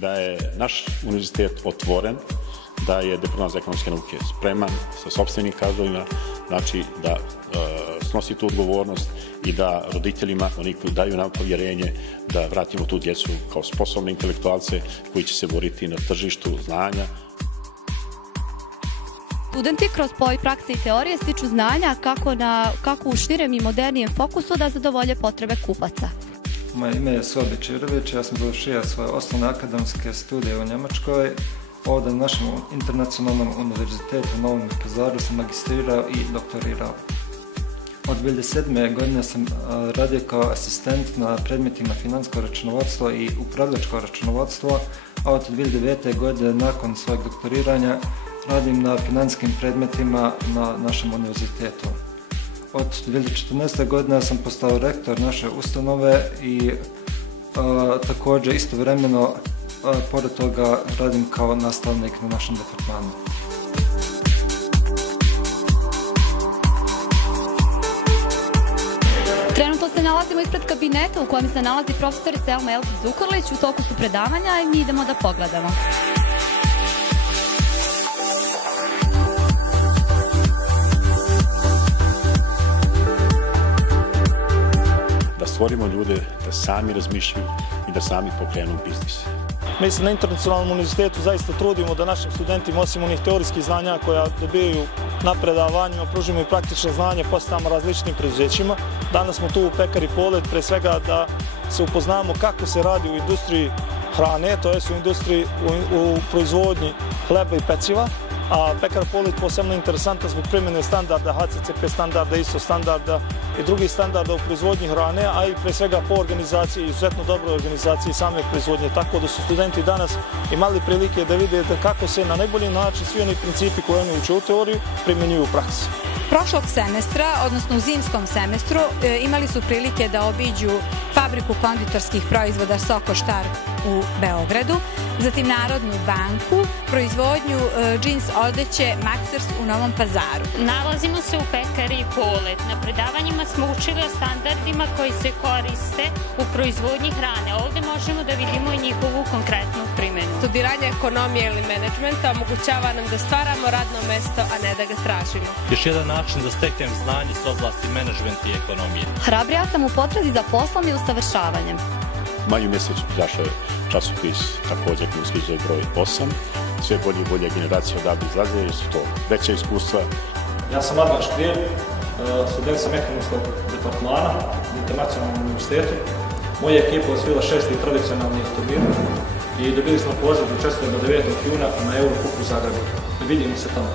da je naš univerzitet otvoren, da je Departman za ekonomske nauke spreman sa sopstvenim kadrovima, znači da snosi tu odgovornost i da roditeljima, oni koji daju nam povjerenje, da vratimo tu djecu kao sposobne intelektualce koji će se boriti na tržištu znanja. Studenti kroz spoj prakse i teorije stiču znanja kako u širem i modernijem fokusu da zadovolje potrebe kupaca. Moje ime je Sobi Čirović, ja sam završio svoje osnovne akademske studije u Njemačkoj. Ovdje na našem internacionalnom univerzitetu u Novom Pazaru sam magistrirao i doktorirao. Od 2007. godine sam radio kao asistent na predmetima financijsko računovodstvo i upravljačko računovodstvo, a od 2009. godine nakon svojeg doktoriranja radim na financijskim predmetima na našem univerzitetu. Od 2014. godine sam postao rektor naše ustanove i također istovremeno pored toga radim kao nastavnik na našem departmanu. Trenutno se nalazimo ispred kabineta u kojem se nalazi profesorica Elma Elkić-Zukorlić. U toku su predavanja i mi idemo da pogledamo. Da stvorimo ljude da sami razmišljaju i da sami pokrenu biznis. Mi se na Internacionalnom univerzitetu zaista trudimo da našim studentima, osim onih teorijskih znanja koja dobijaju na predavanjima, pružimo i praktične znanje postavama različitim preduzećima. Danas smo tu u Pekari Polet, pre svega da se upoznamo kako se radi u industriji hrane, to je u industriji u proizvodnji hleba i peciva, a Pekara Polet posebno interesantna zbog primjene standarda HACCP standarda, ISO standarda i drugih standarda u proizvodnji hrane, a i pre svega po organizaciji, izuzetno dobroj organizaciji same proizvodnje, tako da su studenti danas imali prilike da vide kako se na najbolji način svi oni principi koje oni uče u teoriju primjenjuju u praksi. Prošlog semestra, odnosno u zimskom semestru, imali su prilike da obiđu fabriku konditorskih proizvoda Soko Štar u Beogradu, zatim Narodnu banku, proizvodnju džins odeće Maxers u Novom Pazaru. Nalazimo se u Pekari Polet. Na predavanjima smo učili o standardima koji se koriste u proizvodnji hrane. Ovdje možemo da vidimo i njihovu konkretnu primjenu. Studiranje ekonomije ili menadžmenta omogućava nam da stvaramo radno mesto, a ne da ga tražimo. Još jedan način da steknem znanje s oblasti menadžmenta i ekonomije. Hrabrija sam u potrazi za poslom i usavršavanjem. U maju mjesecu izašao je časopis, također ekonomski izvoj broj 8. Sve bolje i bolje generacije odavde izlaze jer su to veća iskustva. Ja sam Adnan Škrijer, student sam ekonomskog departmana na Internacionalnom univerzitetu. Moja ekipa osvojila 6. tradicionalni turnir i dobili smo poziv da učestvujemo 9. juna na Eurocupu u Zagrebu. Vidimo se tamo.